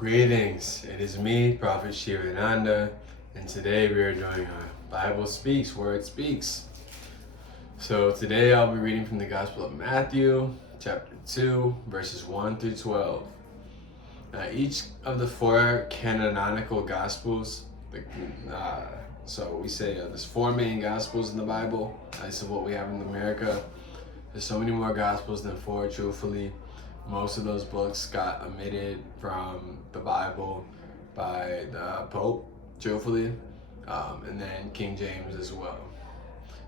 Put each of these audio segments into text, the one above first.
Greetings, it is me, Prophet Shivananda, and today we are doing a Bible Speaks, Word Speaks. So today I'll be reading from the Gospel of Matthew, chapter 2, verses 1 through 12. Now, each of the four canonical Gospels, so we say there's four main Gospels in the Bible. This is what we have in America. There's so many more Gospels than four, truthfully. Most of those books got omitted from the Bible by the Pope, truthfully, and then King James as well.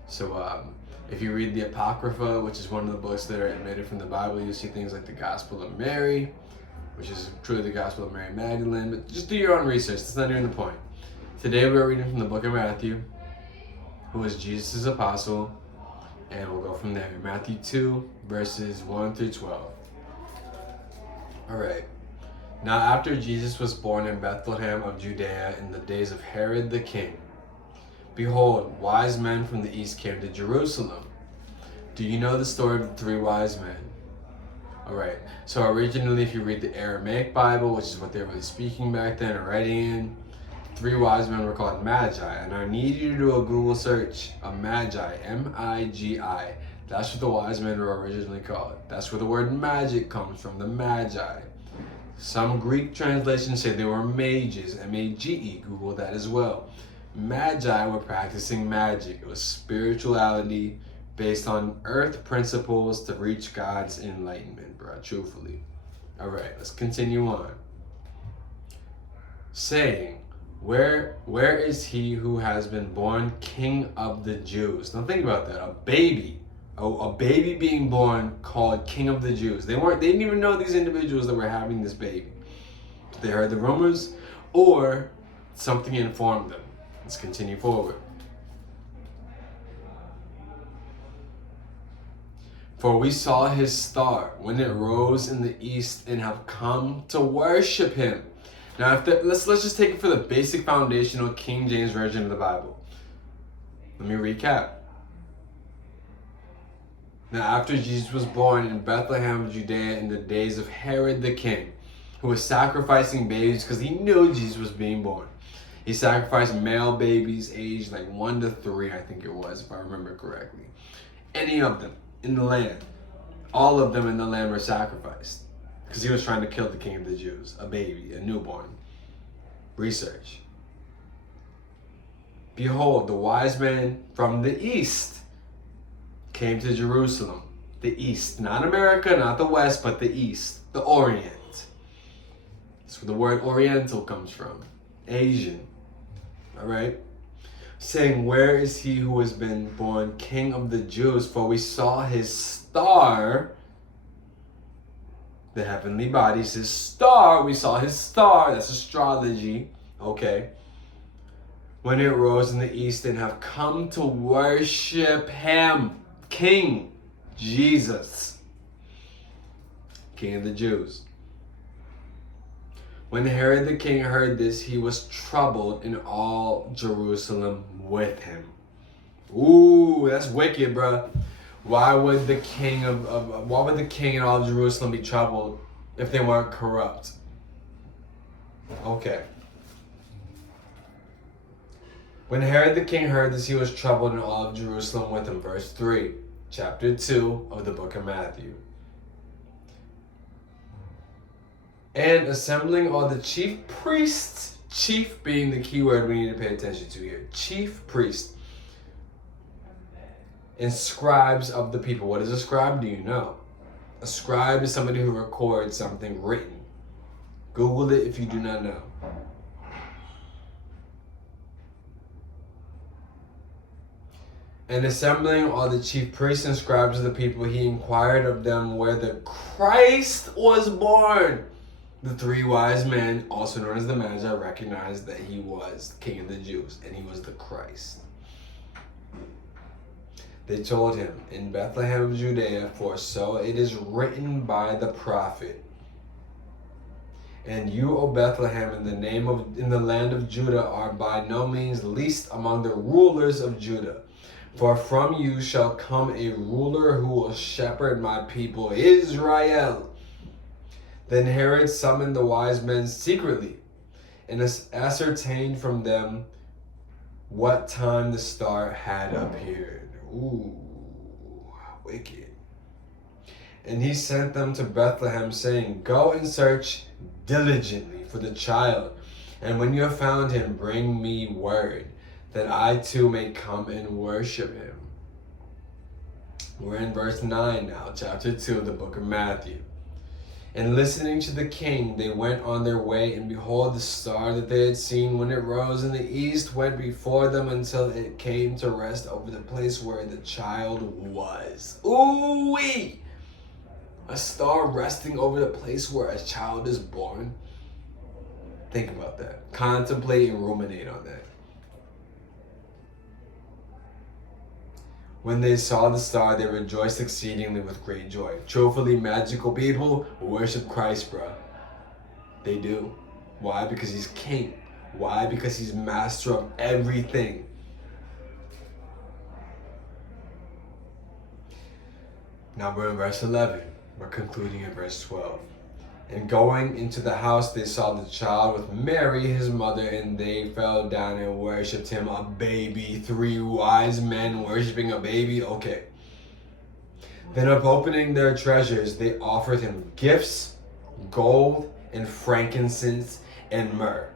So if you read the Apocrypha, which is one of the books that are omitted from the Bible, you'll see things like the Gospel of Mary, which is truly the Gospel of Mary Magdalene, but just do your own research. That's not even the point. Today we're reading from the book of Matthew, who is Jesus' apostle, and we'll go from there. Matthew 2, verses 1 through 12. Alright. Now after Jesus was born in Bethlehem of Judea in the days of Herod the king, behold, wise men from the east came to Jerusalem. Do you know the story of the three wise men? Alright, so originally if you read the Aramaic Bible, which is what they were really speaking back then or writing in, three wise men were called Magi. And I need you to do a Google search of Magi, M-I-G-I. That's what the wise men were originally called. That's where the word magic comes from, the Magi. Some Greek translations say they were mages, M-A-G-E. Google that as well. Magi were practicing magic. It was spirituality based on earth principles to reach God's enlightenment, bro, truthfully. All right, let's continue on. Saying, where is he who has been born King of the Jews? Now think about that, a baby being born called King of the Jews. They didn't even know these individuals that were having this baby. They heard the rumors or something informed them. Let's continue forward. For we saw his star when it rose in the east and have come to worship him. Now, let's just take it for the basic foundational King James Version of the Bible. Let me recap. Now, after Jesus was born in Bethlehem of Judea in the days of Herod the king, who was sacrificing babies because he knew Jesus was being born. He sacrificed male babies aged like 1 to 3, I think it was, if I remember correctly. Any of them in the land, all of them in the land were sacrificed because he was trying to kill the King of the Jews, a baby, a newborn. Research. Behold, the wise men from the east came to Jerusalem. The east, not America, not the west, but the east, the Orient. That's where the word Oriental comes from. Asian. All right? Saying, where is he who has been born King of the Jews? For we saw his star, the heavenly bodies, his star, we saw his star, that's astrology, okay? When it rose in the east and have come to worship him, King Jesus, King of the Jews. When Herod the king heard this, he was troubled, and all Jerusalem with him. Ooh, that's wicked, bro. Why would the king and all of Jerusalem be troubled if they weren't corrupt? Okay. When Herod the king heard this, he was troubled, and all of Jerusalem with him. Verse 3, chapter 2 of the book of Matthew. And assembling all the chief priests, chief being the key word we need to pay attention to here, chief priest, and scribes of the people. What is a scribe? Do you know? A scribe is somebody who records something written. Google it if you do not know. And assembling all the chief priests and scribes of the people, he inquired of them where the Christ was born. The three wise men, also known as the Magi, recognized that he was King of the Jews, and he was the Christ. They told him, in Bethlehem of Judea, for so it is written by the prophet. And you, O Bethlehem, in the land of Judah, are by no means least among the rulers of Judah. For from you shall come a ruler who will shepherd my people Israel. Then Herod summoned the wise men secretly and ascertained from them what time the star had appeared. Ooh, wicked. And he sent them to Bethlehem, saying, "Go and search diligently for the child, and when you have found him, bring me word, that I too may come and worship him." We're in verse 9 now, chapter 2 of the book of Matthew. And listening to the king, they went on their way, and behold, the star that they had seen when it rose in the east went before them until it came to rest over the place where the child was. Ooh-wee! A star resting over the place where a child is born. Think about that. Contemplate and ruminate on that. When they saw the star, they rejoiced exceedingly with great joy. Truthfully, magical people worship Christ, bro. They do. Why? Because he's king. Why? Because he's master of everything. Now we're in verse 11. We're concluding in verse 12. And going into the house, they saw the child with Mary, his mother, and they fell down and worshipped him. A baby. 3 wise men worshiping a baby? Okay. Then up opening their treasures, they offered him gifts, gold, and frankincense, and myrrh.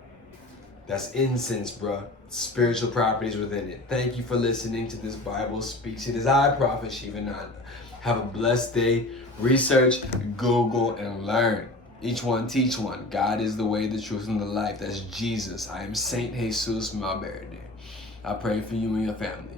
That's incense, bro. Spiritual properties within it. Thank you for listening to this Bible Speaks. It is I, Prophet Shivananda. Have a blessed day. Research, Google, and learn. Each one teach one. God is the way, the truth, and the life. That's Jesus. I am Saint Jesus Malverde. I pray for you and your family.